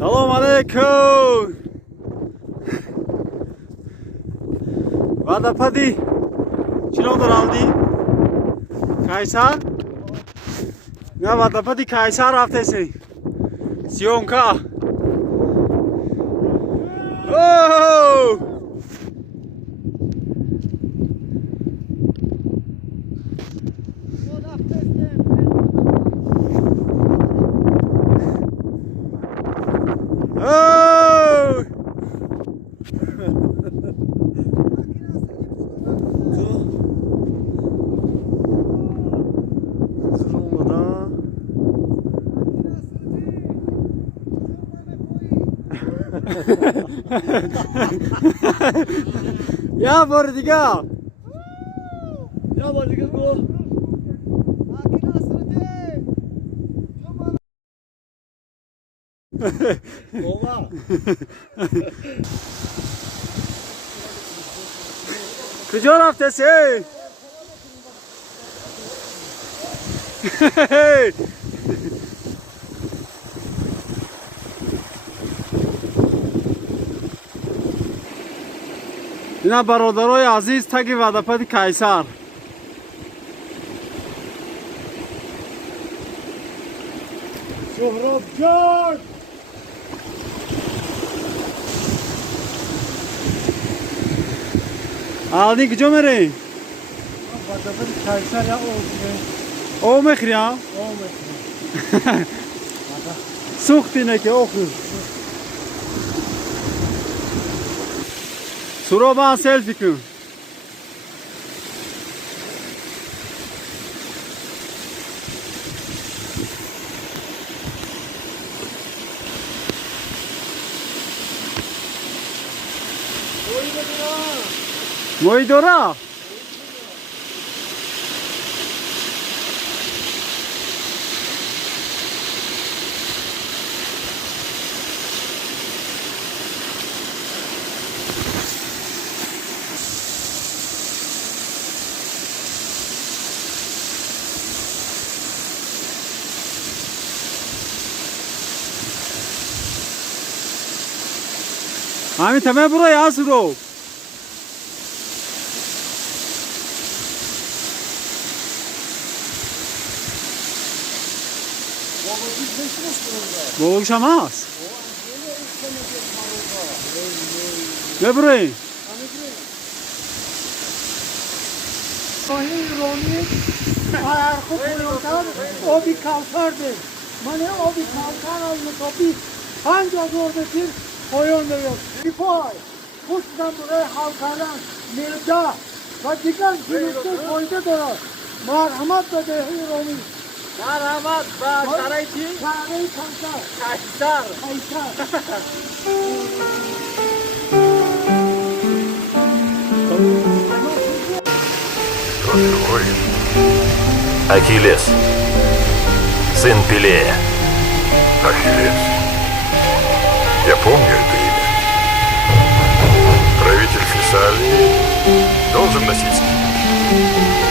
Салом алейкум. Водопади чиро доралди? Кайсар? На водопади Кайсар рафтеси. Сьёмка. Оу! Я бордига. Я бордига го. Ова. Куҷо рафтаси? اینا برادرای عزیز تگ водопади Кайсар. سهراب جان آلدی کجا میری؟ водопади Кайсар یا او میخوری ها؟ او میخوری سوخت اینه که اوخور سورا با سلفی کن موی دورا همین تمه برو یا سورو باباش هم هست ببروی ایرانی خوب پایانتر آبی کوثر ده من آبی کوثر از مطابی 50,000 بسیر پایان داریم بیپای خصوصا برای حل کردن معده و دیگر جلوتر فایده دارد مرحمت بده ایرانی مرحمت با شرای چی؟ شرای Кайсар Ой. Ахиллес, сын Пелея. Ахиллес. Я помню это имя. Правитель Фессалии должен носить скипетр.